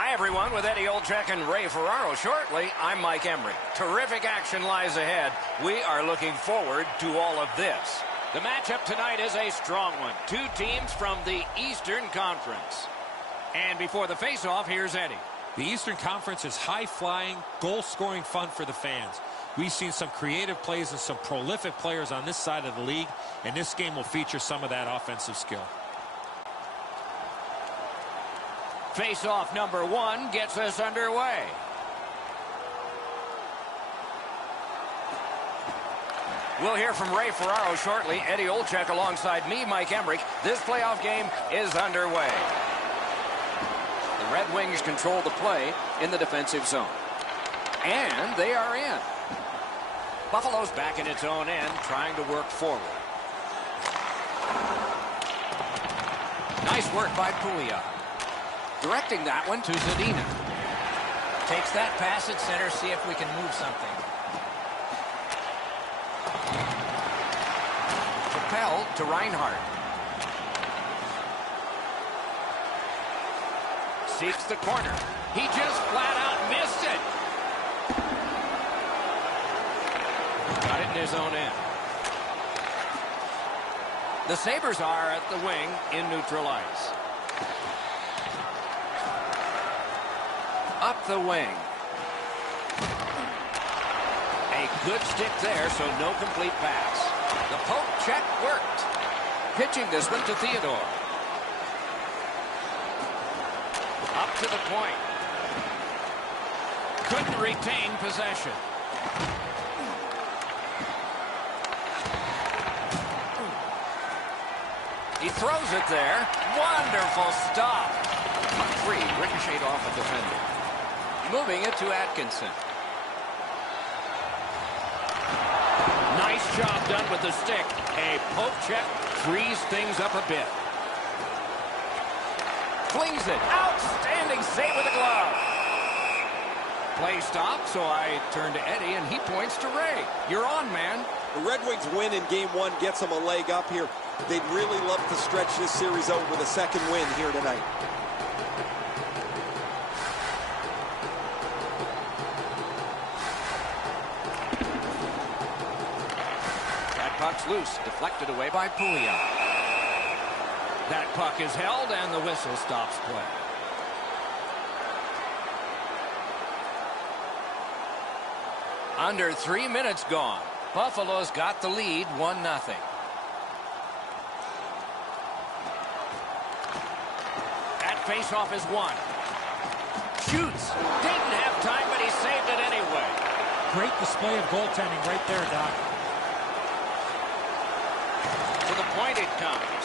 Hi, everyone, with Eddie Olczyk and Ray Ferraro. Shortly, I'm Mike Emery. Terrific action lies ahead. We are looking forward to all of this. The matchup tonight is a strong one. Two teams from the Eastern Conference. And before the face-off, here's Eddie. The Eastern Conference is high-flying, goal-scoring fun for the fans. We've seen some creative plays and some prolific players on this side of the league, and this game will feature some of that offensive skill. Face-off number one gets us underway. We'll hear from Ray Ferraro shortly. Eddie Olczyk alongside me, Mike Emery. This playoff game is underway. The Red Wings control the play in the defensive zone. And they are in. Buffalo's back in its own end, trying to work forward. Nice work by Pouliot. Directing that one to Zadina. Takes that pass at center, see if we can move something. Propelled to Reinhart. Seeks the corner. He just flat out missed it. Got it in his own end. The Sabres are at the wing in neutral ice. Up the wing. A good stick there, so no complete pass. The poke check worked. Pitching this one to Theodore. Up to the point. Couldn't retain possession. He throws it there. Wonderful stop. Puck free, ricocheted off a defender. Moving it to Atkinson. Nice job done with the stick. A poke check frees things up a bit. Flings it. Outstanding save with a glove. Play stopped, so I turn to Eddie, and he points to Ray. You're on, man. The Red Wings win in Game 1 gets them a leg up here. They'd really love to stretch this series out with a second win here tonight. That puck's loose, deflected away by Pouliot. That puck is held, and the whistle stops play. Under 3 minutes gone. Buffalo's got the lead, 1-0. That faceoff is won. Shoots. Didn't have time, but he saved it anyway. Great display of goaltending right there, Doc. To the point it comes.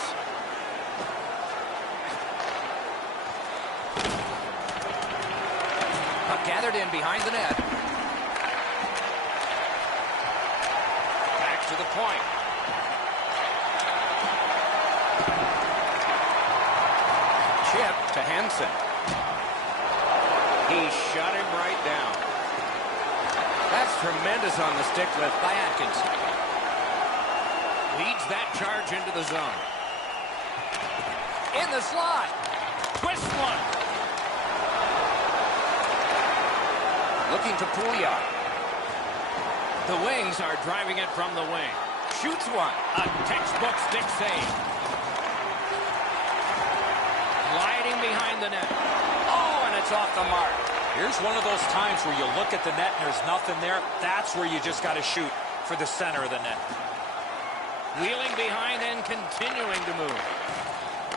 Puck gathered in behind the net. To the point. Chip to Hansen. He shut him right down. That's tremendous on the stick lift by Atkinson. Leads that charge into the zone. In the slot. Twist one. Looking to Pouliot. The Wings are driving it from the wing. Shoots one. A textbook stick save. Gliding behind the net. Oh, and it's off the mark. Here's one of those times where you look at the net and there's nothing there. That's where you just got to shoot for the center of the net. Wheeling behind and continuing to move.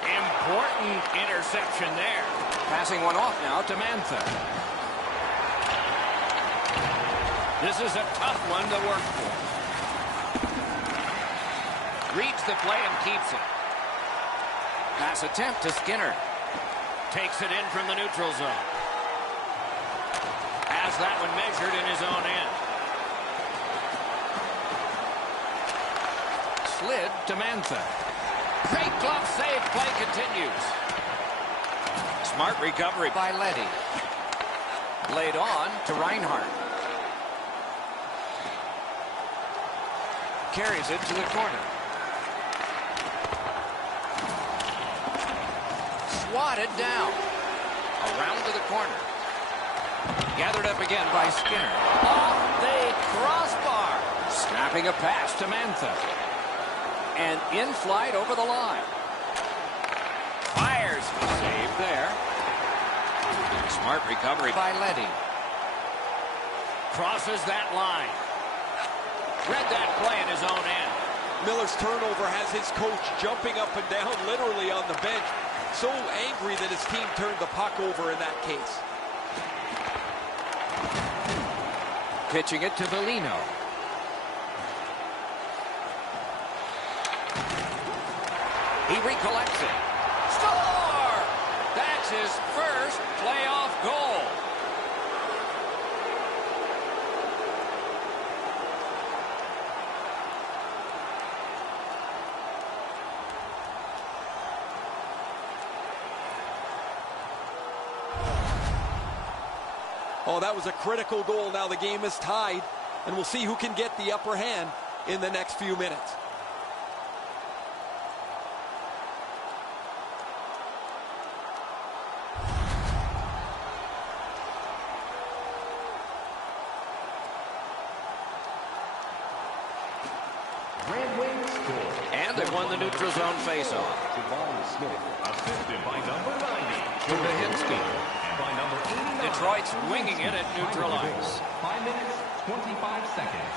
Important interception there. Passing one off now to Mantha. This is a tough one to work for. Reads the play and keeps it. Pass attempt to Skinner. Takes it in from the neutral zone. Has that one measured in his own end. Slid to Mantha. Great glove save. Play continues. Smart recovery by Leddy. Laid on to Reinhart. Carries it to the corner. Swatted down. Around to the corner. Gathered up again by Skinner. Off the crossbar. Snapping a pass to Mantha. And in flight over the line. Fires the save there. Smart recovery by Leddy. Crosses that line. Read that play in his own end. Miller's turnover has his coach jumping up and down literally on the bench. So angry that his team turned the puck over in that case. Pitching it to Velino. He recollects it. Score! That's his first playoff goal. Oh, that was a critical goal. Now the game is tied, and we'll see who can get the upper hand in the next few minutes. And they won the neutral zone faceoff. Assisted by number 90, Kahinsky. and by number 89. Detroit's winging it at neutral ice. 5 minutes, 25 seconds.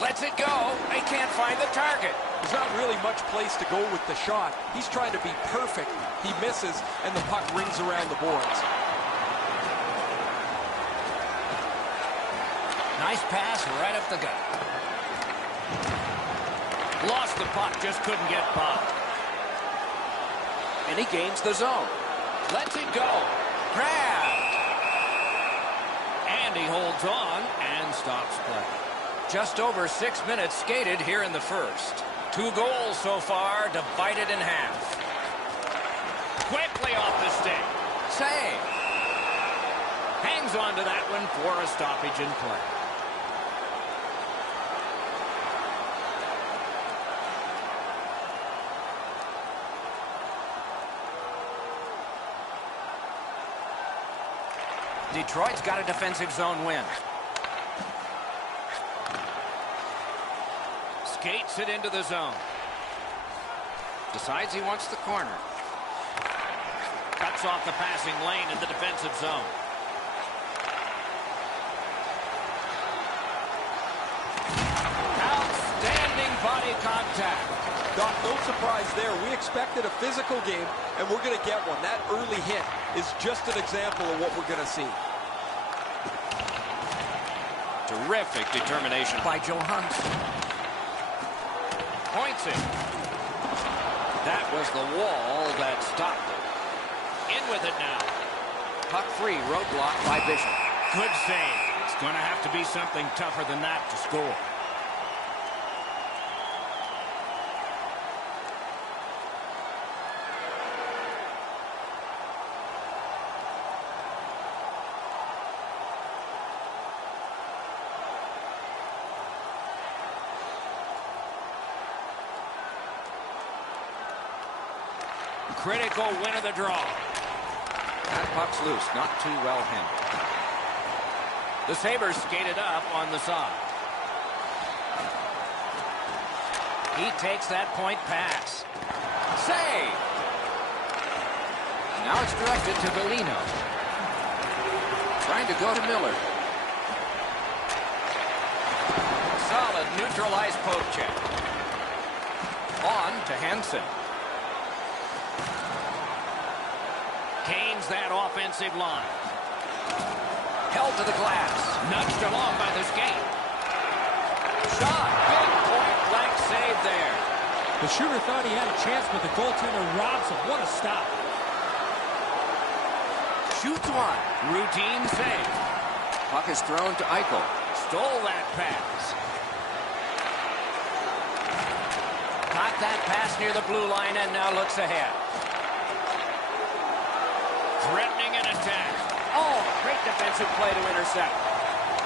Lets it go. They can't find the target. There's not really much place to go with the shot. He's trying to be perfect. He misses, and the puck rings around the boards. Nice pass right up the gut. Lost the puck, just couldn't get by. And he gains the zone. Lets it go. Grab. And he holds on and stops play. Just over 6 minutes skated here in the first. 2 goals so far, divided in half. Quickly off the stick. Save. Hangs on to that one for a stoppage in play. Detroit's got a defensive zone win. Skates it into the zone. Decides he wants the corner. Cuts off the passing lane in the defensive zone. Outstanding body contact. Doc, no surprise there. We expected a physical game, and we're going to get one. That early hit is just an example of what we're going to see. Terrific determination by Johansson. Points it. That was the wall that stopped it. In with it now. Puck free, roadblock by Bishop. Good save. It's going to have to be something tougher than that to score. Critical win of the draw. That puck's loose, not too well handled. The Sabres skated up on the side. He takes that point pass. Save! Now it's directed to Velino. Trying to go to Miller. Solid neutralized poke check. On to Hansen. Canes that offensive line. Held to the glass. Nudged along by the skate. Shot. Big point blank save there. The shooter thought he had a chance, but the goaltender robs him. What a stop. Shoots one. Routine save. Puck is thrown to Eichel. Stole that pass. Got that pass near the blue line and now looks ahead. Threatening an attack. Oh, great defensive play to intercept.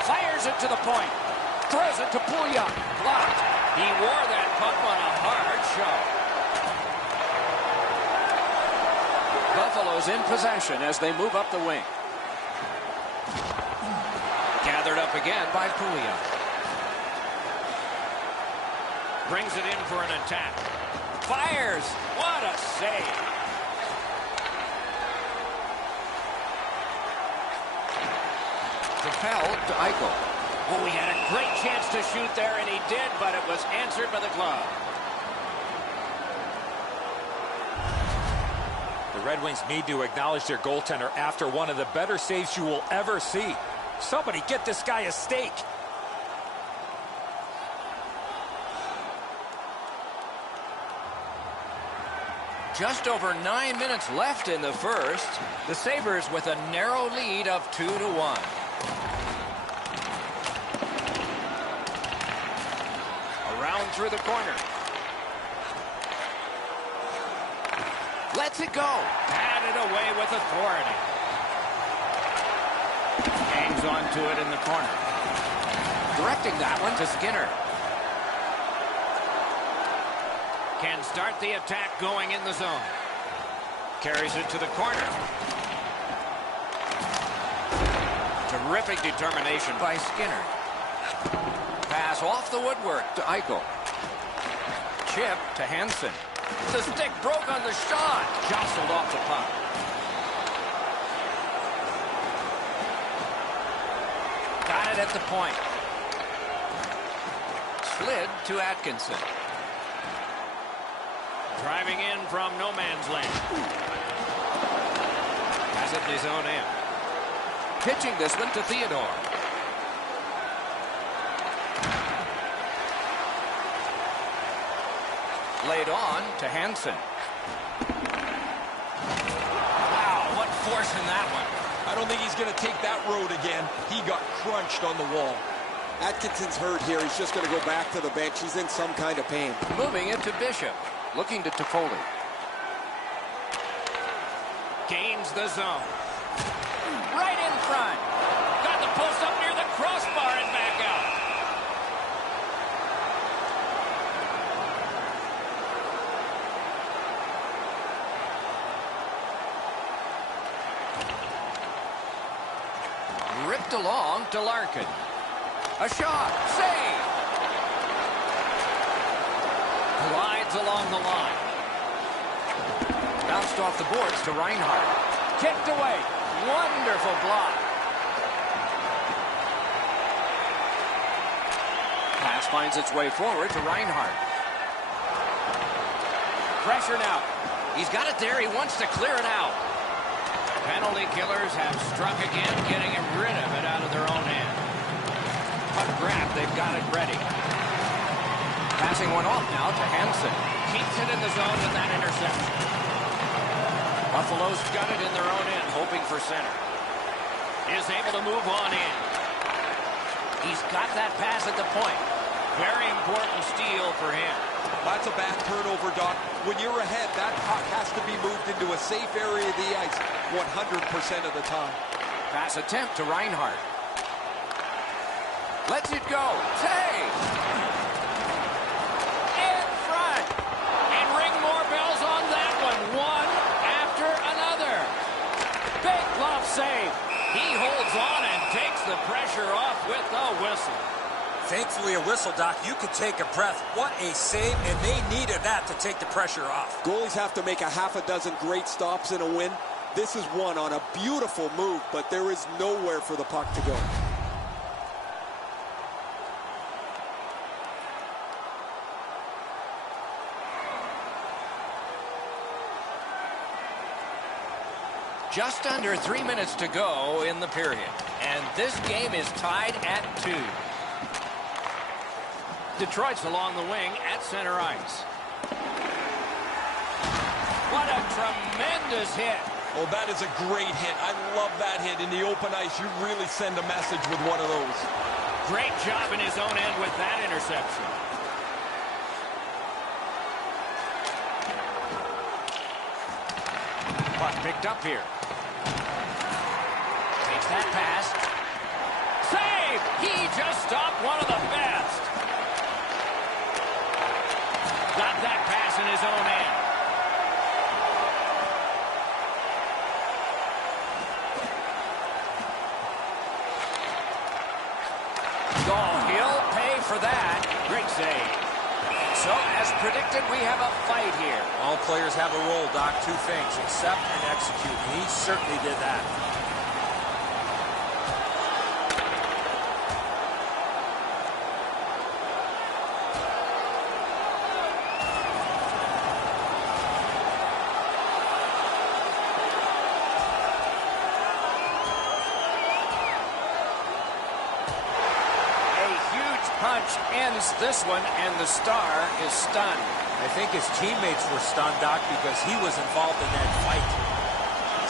Fires it to the point. Throws it to Pouliot. Blocked. He wore that puck on a hard show. The Buffalo's in possession as they move up the wing. Gathered up again by Puglia. Brings it in for an attack. Fires. What a save. Propelled to Eichel. Oh, he had a great chance to shoot there, and he did, but it was answered by the glove. The Red Wings need to acknowledge their goaltender after one of the better saves you will ever see. Somebody get this guy a steak. Just over 9 minutes left in the first. The Sabres with a narrow lead of 2-1. Around through the corner. Lets it go. Batted away with authority. Hangs on to it in the corner. Directing that one to Skinner. Can start the attack going in the zone. Carries it to the corner. Terrific determination by Skinner. Pass off the woodwork to Eichel. Chip to Hansen. The stick broke on the shot. Jostled off the puck. Got it at the point. Slid to Atkinson. Driving in from no man's land. Has it in his own end. Pitching this one to Theodore. Laid on to Hansen. Wow, what force in that one. I don't think he's going to take that road again. He got crunched on the wall. Atkinson's hurt here. He's just going to go back to the bench. He's in some kind of pain. Moving it to Bishop. Looking to Toffoli. Gains the zone. Right in front. Got the post up near the crossbar and back out. Ripped along to Larkin. A shot. Save. Glides along the line. Bounced off the boards to Reinhart. Kicked away. Wonderful block. Pass finds its way forward to Reinhart. Pressure now. He's got it there. He wants to clear it out. Penalty killers have struck again, getting rid of it out of their own hand. Puck grab. They've got it ready. Passing one off now to Hansen. Keeps it in the zone with that interception. Buffalo's got it in their own end, hoping for center. Is able to move on in. He's got that pass at the point. Very important steal for him. That's a bad turnover, Doc. When you're ahead, that puck has to be moved into a safe area of the ice 100% of the time. Pass attempt to Reinhart. Lets it go. Save! In front. And ring more bells on that one. One after another. Big glove save. He holds on and takes the pressure off with the whistle. Thankfully, a whistle, Doc. You could take a breath. What a save, and they needed that to take the pressure off. Goalies have to make a half a dozen great stops in a win. This is one on a beautiful move, but there is nowhere for the puck to go. Just under 3 minutes to go in the period. And this game is tied at 2. Detroit's along the wing at center ice. What a tremendous hit. Oh, that is a great hit. I love that hit. In the open ice, you really send a message with one of those. Great job in his own end with that interception. Puck picked up here. Takes that pass. Save! He just stopped one of the best. Got that pass in his own end. Oh, he'll pay for that. Great save. So, as predicted, we have a fight here. All players have a role, Doc. Two things, accept and execute. And he certainly did that. Punch ends this one, and the star is stunned. I think his teammates were stunned, Doc, because he was involved in that fight.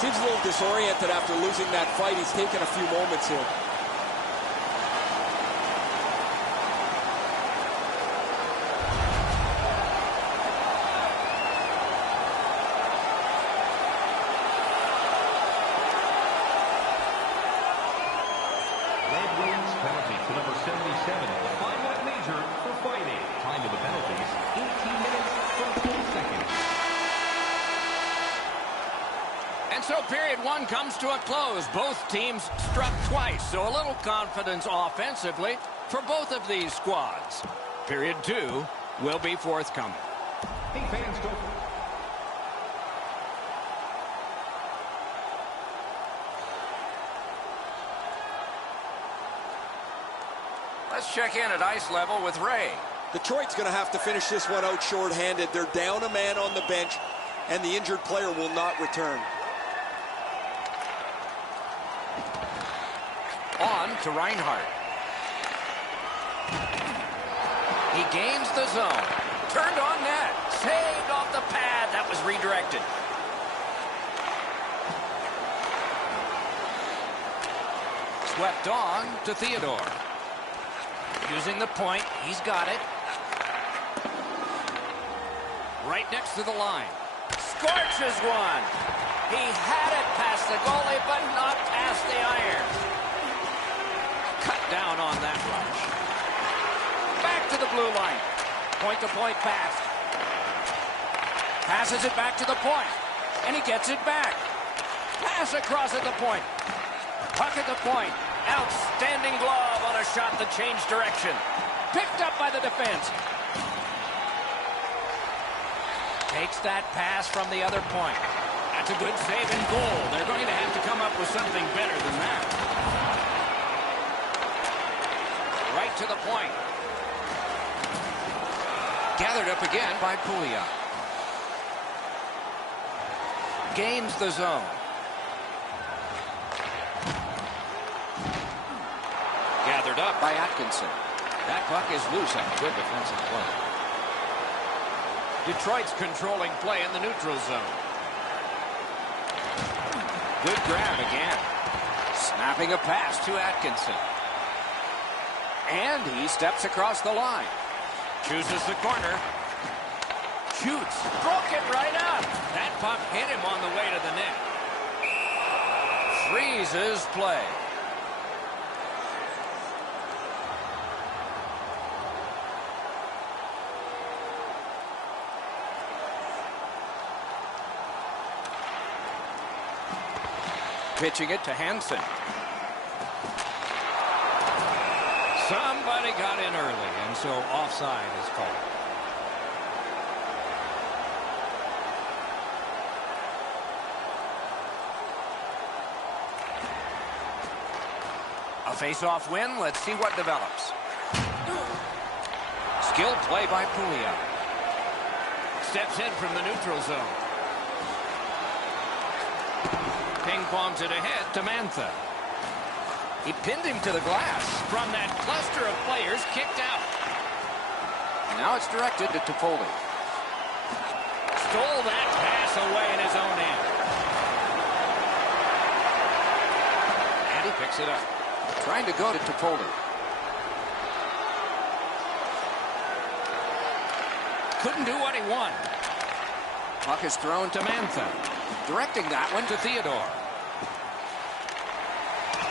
Seems a little disoriented after losing that fight. He's taken a few moments here. Red Wings penalty to number 77. The 5-minute major for fighting. Time of the penalties, 18 minutes, 13 seconds. And so period one comes to a close. Both teams struck twice, so a little confidence offensively for both of these squads. Period two will be forthcoming. Hey, fans, go. Let's check in at ice level with Ray. Detroit's going to have to finish this one out shorthanded. They're down a man on the bench, and the injured player will not return. On to Reinhardt. He gains the zone. Turned on net. Saved off the pad. That was redirected. Swept on to Theodore. Using the point. He's got it. Right next to the line. Scorches one. He had it past the goalie, but not past the iron. Cut down on that rush. Back to the blue line. Point-to-point pass. Passes it back to the point. And he gets it back. Pass across at the point. Puck at the point. Outstanding glove on a shot that changed direction. Picked up by the defense. Takes that pass from the other point. That's a good save and goal. They're going to have to come up with something better than that. Right to the point. Gathered up again by Pouliot. Gains the zone. Gathered up by Atkinson. That puck is loose and good defensive play. Detroit's controlling play in the neutral zone. Good grab again. Snapping a pass to Atkinson. And he steps across the line. Chooses the corner. Shoots. Broke it right up. That puck hit him on the way to the net. Freezes play. Pitching it to Hansen. Somebody got in early, and so offside is called. A face-off win. Let's see what develops. Skilled play by Pouliot. Steps in from the neutral zone. Ping-pongs it ahead to Mantha. He pinned him to the glass from that cluster of players kicked out. Now it's directed to Toffoli. Stole that pass away in his own end. And he picks it up. Trying to go to Toffoli. Couldn't do what he wanted. Puck is thrown to Mantha. Directing that one to Theodore.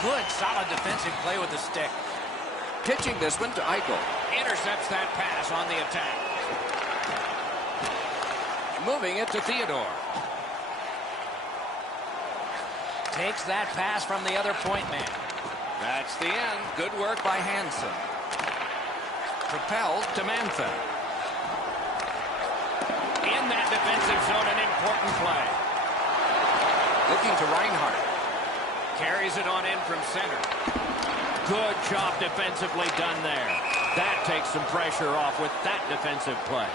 Good, solid defensive play with the stick. Pitching this one to Eichel. Intercepts that pass on the attack. Moving it to Theodore. Takes that pass from the other point man. That's the end. Good work by Hansen. Propelled to Mantha. In that defensive zone, an important play. Looking to Reinhardt. Carries it on in from center. Good job defensively done there. That takes some pressure off with that defensive play.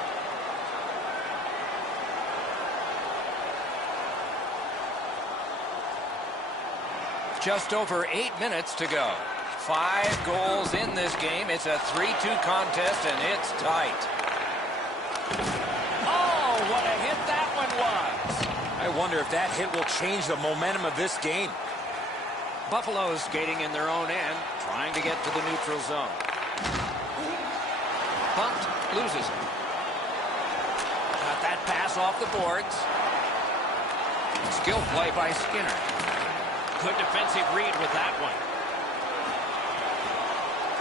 Just over 8 minutes to go. 5 goals in this game. It's a 3-2 contest, and it's tight. Oh, what a hit that one was. I wonder if that hit will change the momentum of this game. Buffalo's skating in their own end, trying to get to the neutral zone. Bumped, loses it. Got that pass off the boards. Skill play by Skinner. Good defensive read with that one.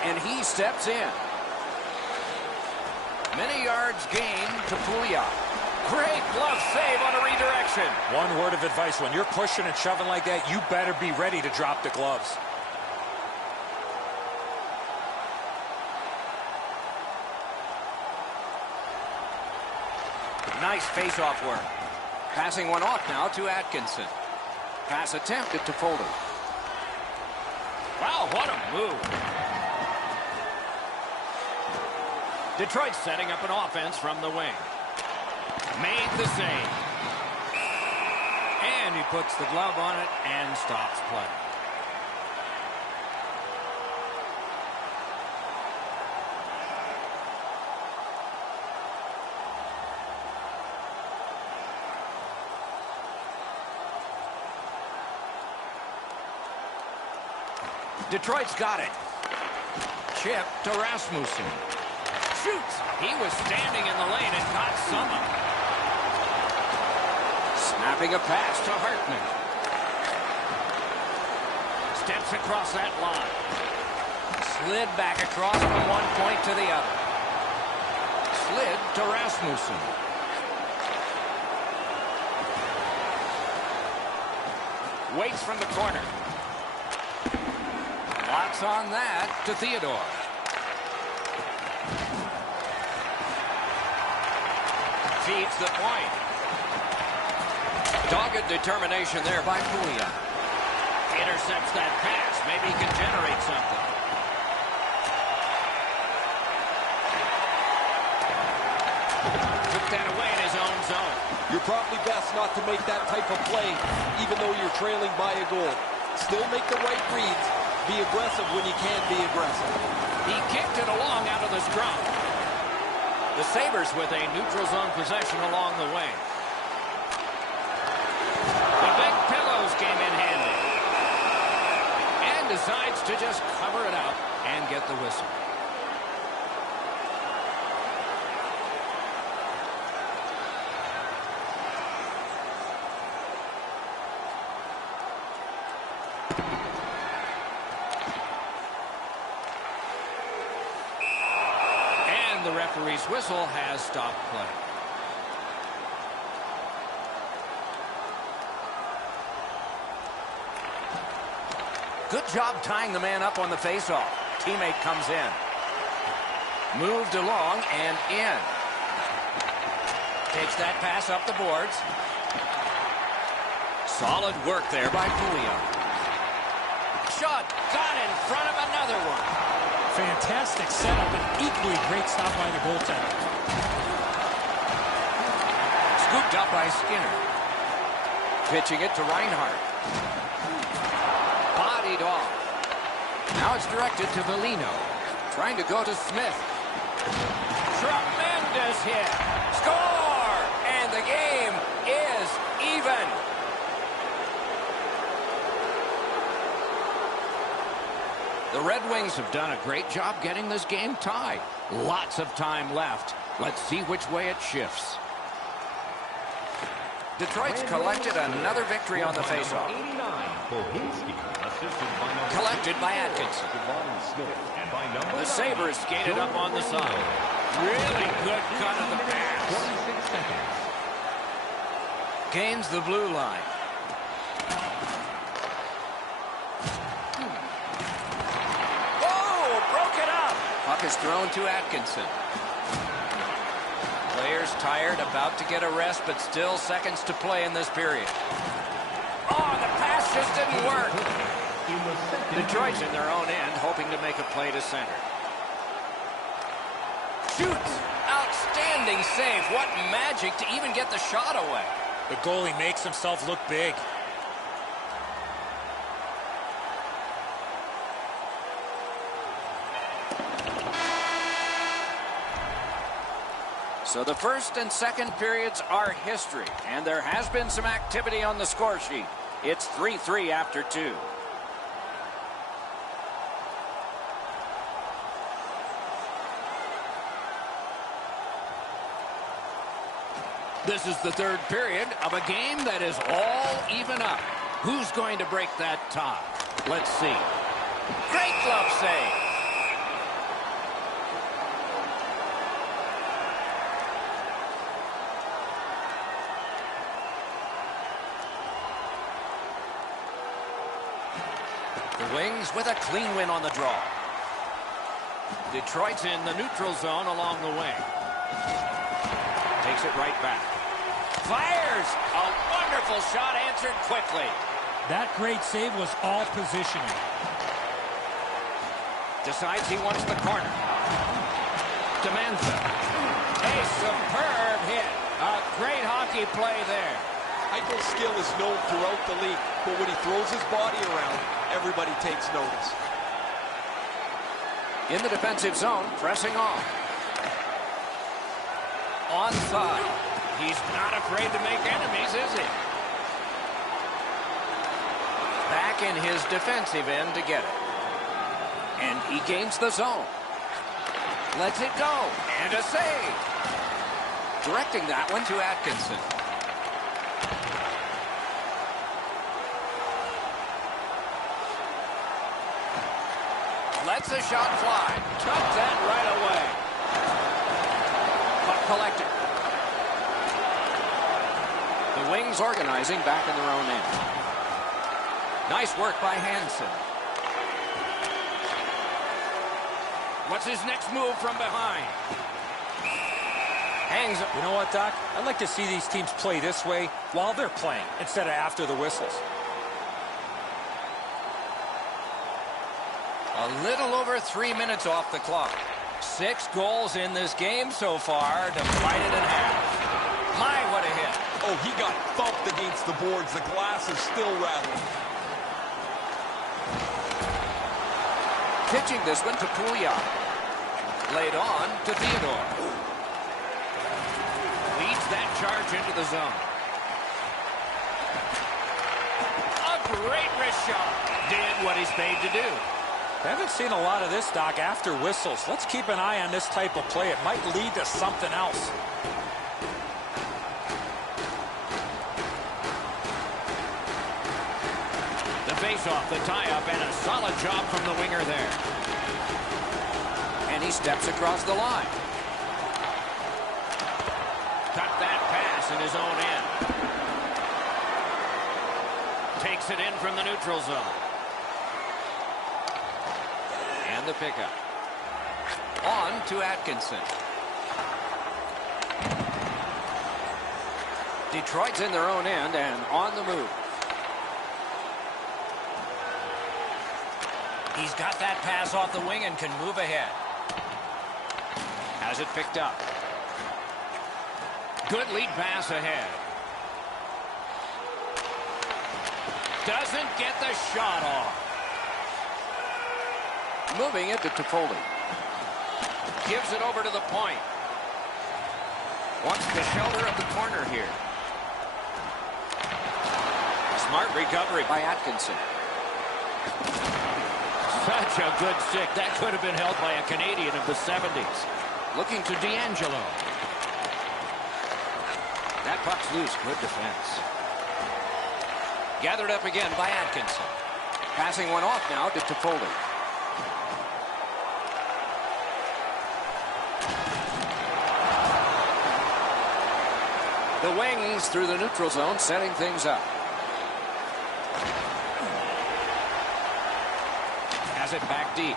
And he steps in. Many yards gained to Pouliot. Great glove save on a redirection. One word of advice, when you're pushing and shoving like that, you better be ready to drop the gloves. Nice face-off work. Passing one off now to Atkinson. Pass attempted to Folder. Wow, what a move. Detroit setting up an offense from the wing. Made the save. And he puts the glove on it and stops play. Detroit's got it. Chip to Rasmussen. Shoots. He was standing in the lane and got some of it. Snapping a pass to Hartman. Steps across that line. Slid back across from one point to the other. Slid to Rasmussen. Waits from the corner. Lots on that to Theodore. Feeds the point. Dogged determination there by Pouliot. Intercepts that pass. Maybe he can generate something. Took that away in his own zone. You're probably best not to make that type of play, even though you're trailing by a goal. Still make the right reads. Be aggressive when you can be aggressive. He kicked it along out of the scrum. The Sabres with a neutral zone possession along the wing. The big pillows came in handy. And decides to just cover it up and get the whistle. The referee's whistle has stopped play. Good job tying the man up on the faceoff. Teammate comes in. Moved along and in. Takes that pass up the boards. Solid work there by Pouliot. Shot got in front of another one. Fantastic setup and equally great stop by the goaltender. Scooped up by Skinner. Pitching it to Reinhardt. Bodied off. Now it's directed to Velino. Trying to go to Smith. Tremendous hit. Score! And the game is even. The Red Wings have done a great job getting this game tied. Lots of time left. Let's see which way it shifts. Detroit's collected another victory on the faceoff. Collected by Atkinson. The Sabres skated up on the side. Really good cut of the pass. Gains the blue line. puck is thrown to Atkinson. Players tired, about to get a rest, but still seconds to play in this period. Oh, the pass just didn't work. Detroit's in their own end, hoping to make a play to center. Shoots. Outstanding save. What magic to even get the shot away. The goalie makes himself look big. So the first and second periods are history, and there has been some activity on the score sheet. It's 3-3 after 2. This is the third period of a game that is all even up. Who's going to break that tie? Let's see. Great glove save. The Wings with a clean win on the draw. Detroit's in the neutral zone along the wing. Takes it right back. Fires! A wonderful shot answered quickly. That great save was all positioning. Decides he wants the corner. Demantha. A superb hit. A great hockey play there. Eichel's skill is known throughout the league, but when he throws his body around, everybody takes notice. In the defensive zone, pressing on. Onside. He's not afraid to make enemies, is he? Back in his defensive end to get it. And he gains the zone. Lets it go. And a save. Directing that one To Atkinson. Lets the shot fly. Took that right away. puck collected. The Wings organizing back in their own end. Nice work by Hansen. What's his next move from behind? Hangs up. You know what, Doc? I'd like to see these teams play this way while they're playing instead of after the whistles. A little over 3 minutes off the clock. 6 goals in this game so far, divided in half. My, what a hit. Oh, he got thumped against the boards. The glass is still rattling. Pitching this one to Pouliot. Laid on to Theodore. Leads that charge into the zone. A great wrist shot. Did what he's paid to do. I haven't seen a lot of this, Doc, after whistles. Let's keep an eye on this type of play. It might lead to something else. The face-off, the tie-up, and a solid job from the winger there. And he steps across the line. Cut that pass in his own end. Takes it in from the neutral zone. And the pickup. On to Atkinson. Detroit's in their own end and on the move. He's got that pass off the wing and can move ahead. Has it picked up. Good lead pass ahead. Doesn't get the shot off. Moving it to Toffoli. Gives it over to the point. Wants the shelter of the corner here. Smart recovery by Atkinson. Such a good stick. That could have been held by a Canadian of the 70s. Looking to D'Angelo. That puck's loose. Good defense. Gathered up again by Atkinson. Passing one off now to Toffoli. The Wings through the neutral zone, setting things up. Has it back deep.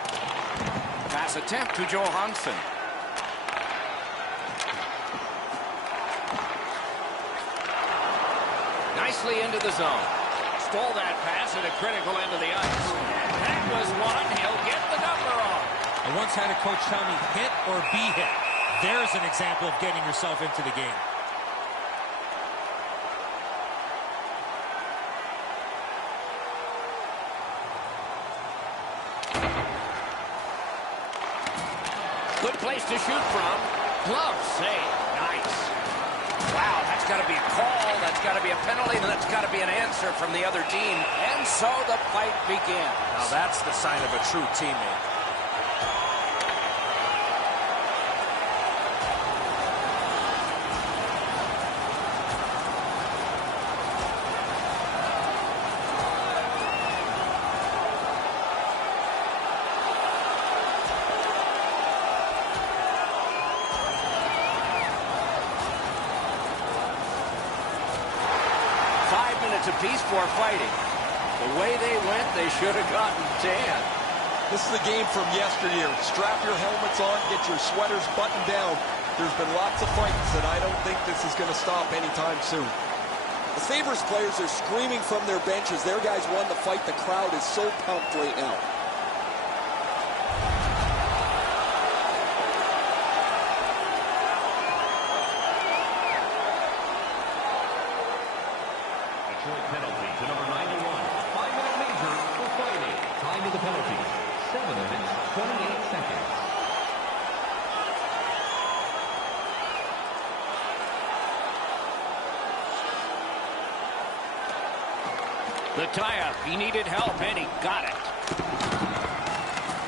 Pass attempt to Johansson. Nicely into the zone. Stole that pass at a critical end of the ice. That was one. He'll get the number on. I once had a coach tell me, hit or be hit. There's an example of getting yourself into the game. Good place to shoot from. Glove save. Nice. Wow, that's got to be a call. That's got to be a penalty. And that's got to be an answer from the other team. And so the fight begins. Now that's the sign of a true teammate. Apiece for fighting. The way they went, they should have gotten 10. This is a game from yesteryear. Strap your helmets on, get your sweaters buttoned down. There's been lots of fights, and I don't think this is going to stop anytime soon. The Sabres players are screaming from their benches. Their guys won the fight. The crowd is so pumped right now. Penalty to number 91. 5-minute major for fighting. Time of the penalty, 7 minutes, 28 seconds. The tie-up. He needed help, and he got it.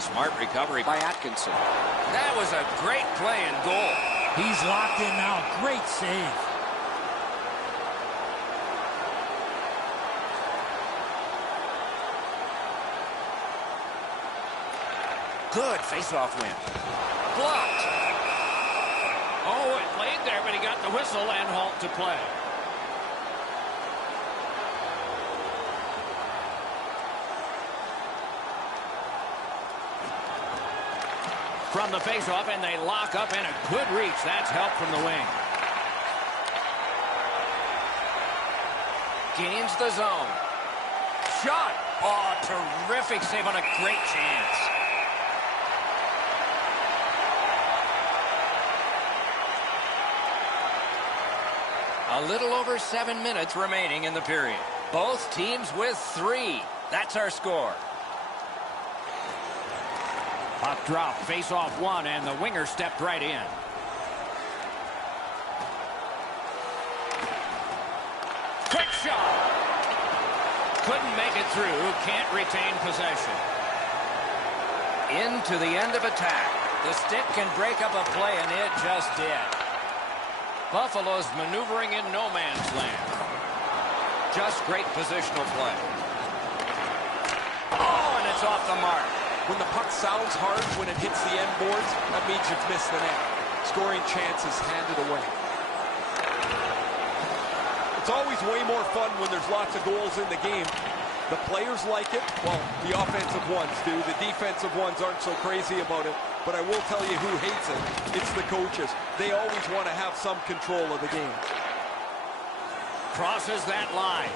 Smart recovery by Atkinson. That was a great play and goal. He's locked in now. Great save. Good face-off win. Blocked. Oh, it laid there, but he got the whistle and halt to play. From the face-off, and they lock up, and a good reach. That's help from the wing. Gains the zone. Shot. Oh, terrific save on a great chance. A little over 7 minutes remaining in the period. Both teams with 3. That's our score. Puck drop, face-off one, and the winger stepped right in. Quick shot. Couldn't make it through, can't retain possession. Into the end of attack. The stick can break up a play, and it just did. Buffalo's maneuvering in no man's land. Just great positional play. Oh, and it's off the mark. When the puck sounds hard when it hits the end boards, that means you've missed the net. Scoring chances handed away. It's always way more fun when there's lots of goals in the game. The players like it. Well, the offensive ones do. The defensive ones aren't so crazy about it. But I will tell you who hates it. It's the coaches. They always want to have some control of the game. Crosses that line.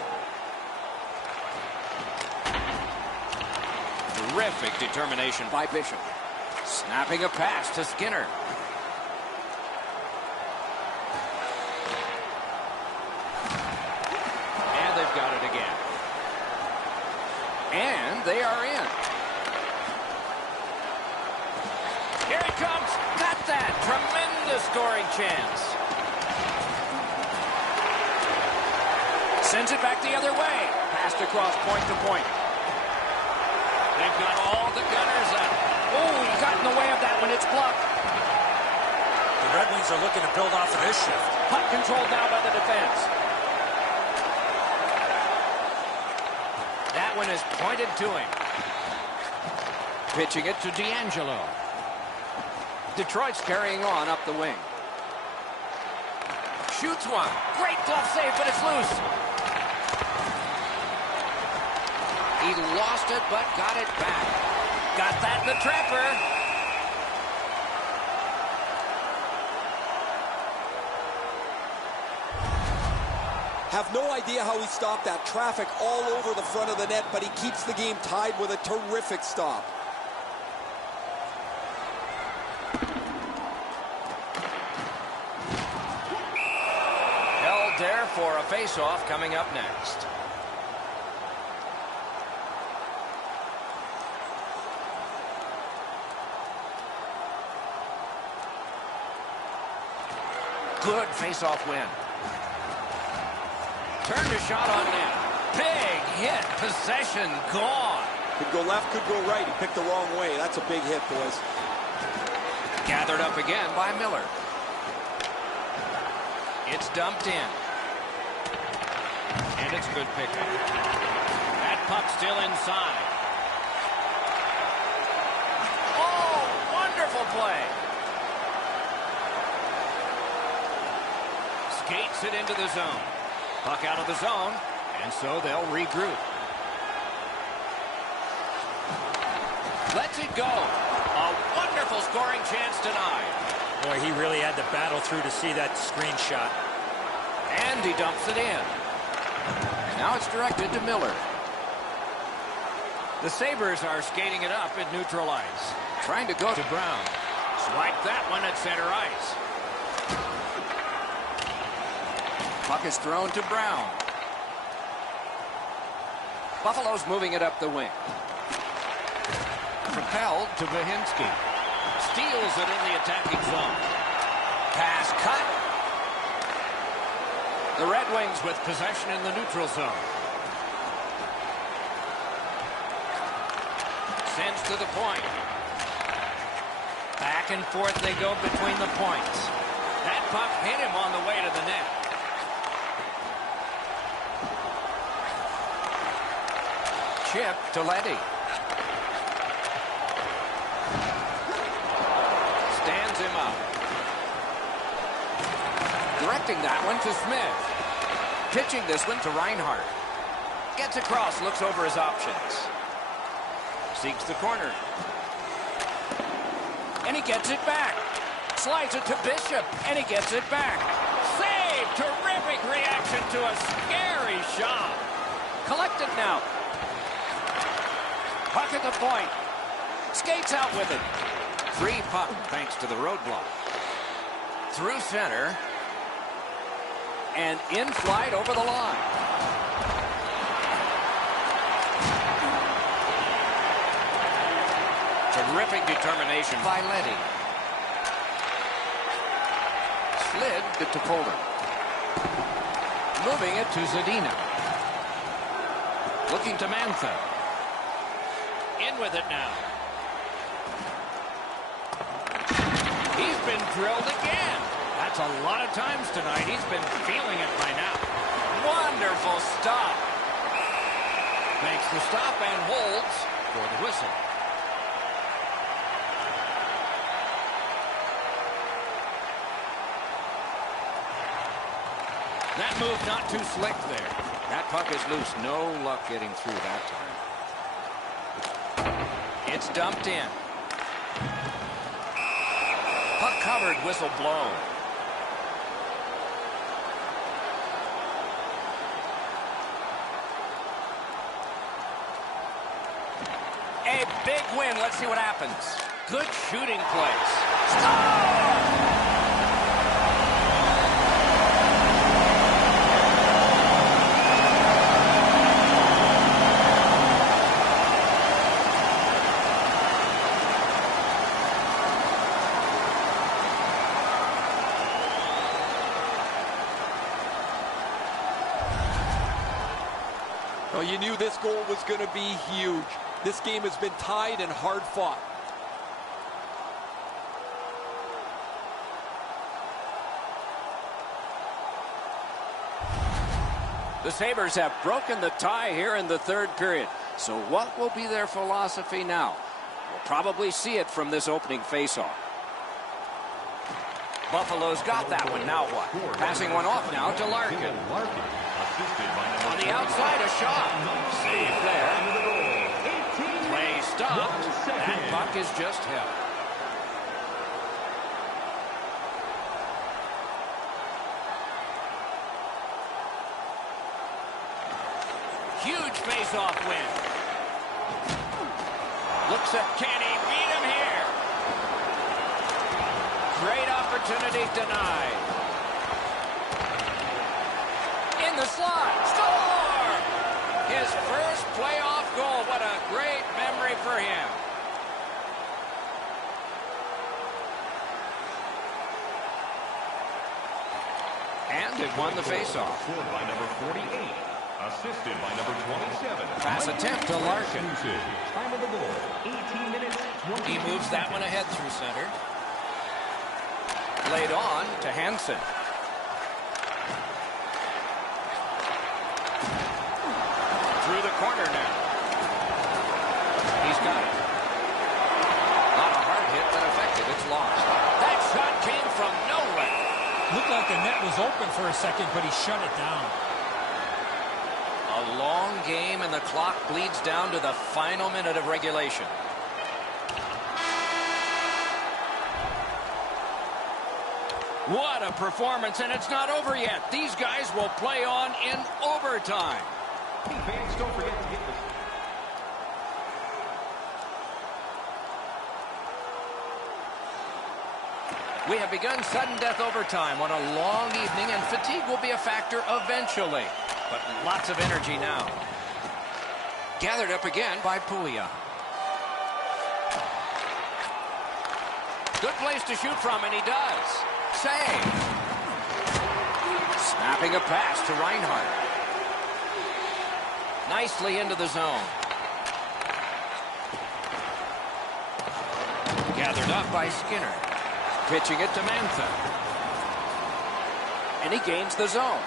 Terrific determination by Bishop. Snapping a pass to Skinner. And they've got it again. And they are in. Here it comes. Got that. Tremendous scoring chance. Sends it back the other way. Passed across point to point. They've got all the gunners up. Oh, he got in the way of that one. It's blocked. The Red Wings are looking to build off of this shift. Puck controlled now by the defense. That one is pointed to him. Pitching it to D'Angelo. Detroit's carrying on up the wing. Shoots one. Great glove save, but it's loose. He lost it, but got it back. Got that in the trapper. Have no idea how he stopped that. Traffic all over the front of the net, but he keeps the game tied with a terrific stop. Held there for a face-off coming up next. Good face-off win. Turned a shot on net. Big hit. Possession gone. Could go left, could go right. He picked the wrong way. That's a big hit, boys. Gathered up again by Miller. It's dumped in. And it's a good pickup. That puck still inside. Oh, wonderful play. Skates it into the zone. Puck out of the zone, and so they'll regroup. Lets it go. A wonderful scoring chance denied. Boy, he really had to battle through to see that screen shot. And he dumps it in. Now it's directed to Miller. The Sabres are skating it up at neutral ice. Trying to go to Brown. Swipe that one at center ice. Puck is thrown to Brown. Buffalo's moving it up the wing. Propelled to Vahinski. Steals it in the attacking zone. Pass cut. The Red Wings with possession in the neutral zone. Sends to the point. Back and forth they go between the points. That puck hit him on the way to the net. Chip to Letty. Stands him up. Directing that one to Smith. Pitching this one to Reinhart. Gets across, looks over his options. Seeks the corner. And he gets it back. Slides it to Bishop, and he gets it back. Save! Terrific reaction to a scary shot. Collected now. Puck at the point. Skates out with it. Free puck thanks to the roadblock. Through center. And in flight over the line. Terrific determination by Letty. Slid to Polder. Moving it to Zadina. Looking to Mantha. In with it now. He's been drilled again. That's a lot of times tonight. He's been feeling it by now. Wonderful stop. Makes the stop and holds for the whistle. That move not too slick there. That puck is loose. No luck getting through that time. It's dumped in. Puck covered, whistle blown. A big win. Let's see what happens. Good shooting place. Score! Well, you knew this goal was going to be huge. This game has been tied and hard fought. The Sabres have broken the tie here in the third period. So what will be their philosophy now? We'll probably see it from this opening faceoff. Buffalo's got that one. Now what? Passing one off now to Larkin. On the outside, a shot. Save there. Play stopped. That puck is just held. huge face-off win. Looks at, can he beat him here? Great opportunity denied. In the slot. Score! His first playoff goal. What a great memory for him. And it won the faceoff. Scored by number 48. Assisted by number 27. Pass attempt to Larkin. Time of the goal, 18 minutes, 20. He moves that one ahead through center. Laid on to Hansen. Through the corner now. He's got it. Not a hard hit, but effective. It's lost. That shot came from nowhere. Looked like the net was open for a second, but he shut it down. A long game, and the clock bleeds down to the final minute of regulation. What a performance, and it's not over yet. These guys will play on in overtime. Hey, fans, don't forget to hit this. We have begun sudden death overtime on a long evening, and fatigue will be a factor eventually. But lots of energy now. Gathered up again by Puglia. Good place to shoot from, and he does. Save. Snapping a pass to Reinhardt. Nicely into the zone. Gathered up by Skinner. Pitching it to Mantha. And he gains the zone.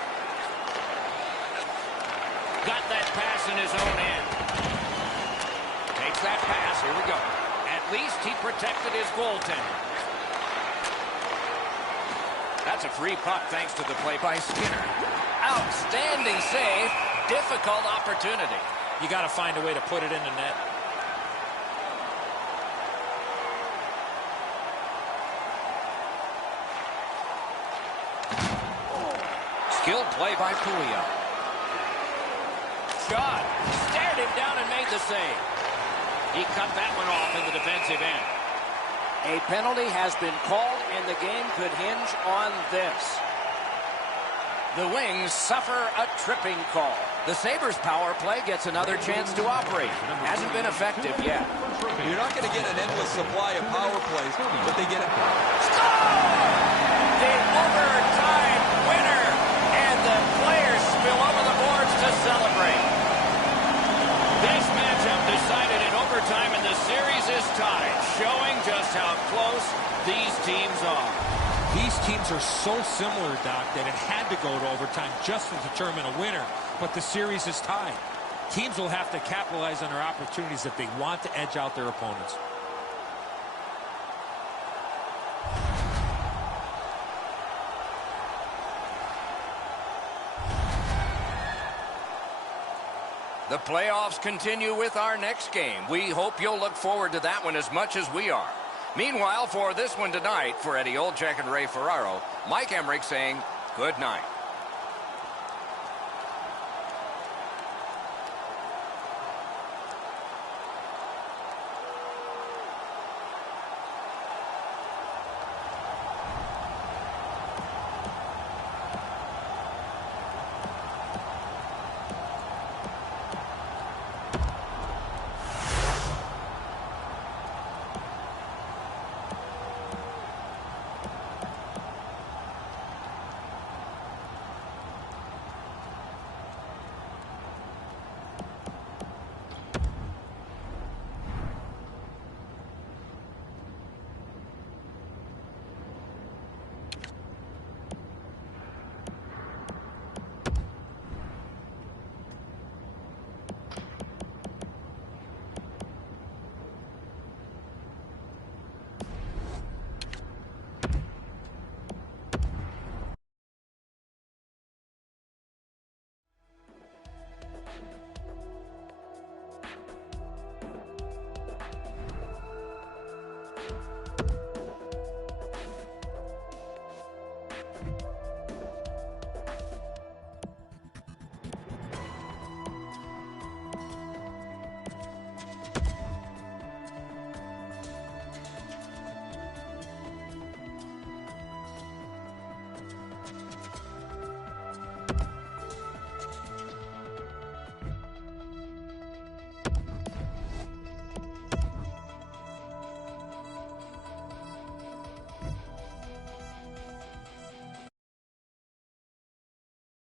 Got that pass in his own end. Takes that pass. Here we go. At least he protected his goaltender. That's a free puck thanks to the play by Skinner. Outstanding save. Difficult opportunity. You got to find a way to put it in the net. Skilled play by Puglia. Shot. Stared him down and made the save. He cut that one off in the defensive end. A penalty has been called, and the game could hinge on this. The Wings suffer a tripping call. The Sabres power play gets another chance to operate. Hasn't been effective yet. You're not going to get an endless supply of power plays, but they get it. The overtime winner, and the players spill over the boards to celebrate. This matchup decided in overtime, and the series is tied, showing just how close these teams are. These teams are so similar, Doc, that it had to go to overtime just to determine a winner. But the series is tied. Teams will have to capitalize on their opportunities if they want to edge out their opponents. The playoffs continue with our next game. We hope you'll look forward to that one as much as we are. Meanwhile, for this one tonight, for Eddie Olczyk and Ray Ferraro, Mike Emmerich saying good night.